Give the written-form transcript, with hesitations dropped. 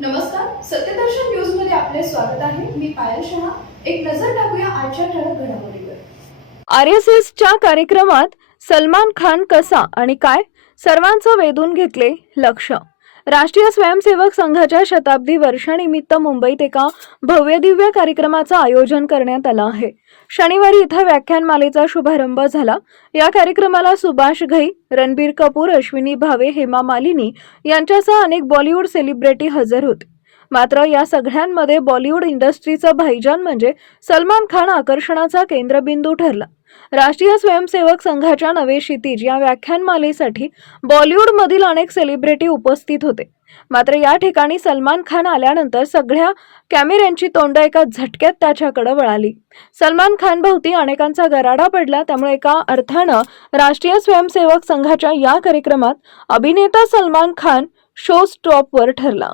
नमस्कार, सत्यदर्शन न्यूज मध्ये आपले स्वागत आहे. मी पायल शहा. एक नजर टाकूया आजच्या ठळक घडामोडीवर. RSSच्या कार्यक्रमात सलमान खान कसा आणि काय, सर्वांचं वेधून घेतले लक्ष. राष्ट्रीय स्वयंसेवक संघाच्या शताब्दी वर्षानिमित्त मुंबईत एका भव्यदिव्य कार्यक्रमाचं आयोजन करण्यात आलं आहे. शनिवारी इथं व्याख्यानमालेचा शुभारंभ झाला. या कार्यक्रमाला सुभाष घई, रणबीर कपूर, अश्विनी भावे, हेमा मालिनी यांच्यासह अनेक बॉलिवूड सेलिब्रिटी हजर होते. मात्र या सगळ्यांमध्ये बॉलिवूड इंडस्ट्रीचा भाईजान म्हणजे सलमान खान आकर्षणाचा केंद्रबिंदू ठरला. राष्ट्रीय स्वयंसेवक संघाच्या नवे क्षितिज या व्याख्यानमालेसाठी बॉलिवूडमधील अनेक सेलिब्रिटी उपस्थित होते. मात्र या ठिकाणी सलमान खान आल्यानंतर सगळ्या कॅमेऱ्यांची तोंड एका झटक्यात त्याच्याकडे वळाली. सलमान खान भोवती अनेकांचा गराडा पडला. त्यामुळे एका अर्थानं राष्ट्रीय स्वयंसेवक संघाच्या या कार्यक्रमात अभिनेता सलमान खान शो स्टॉपवर ठरला.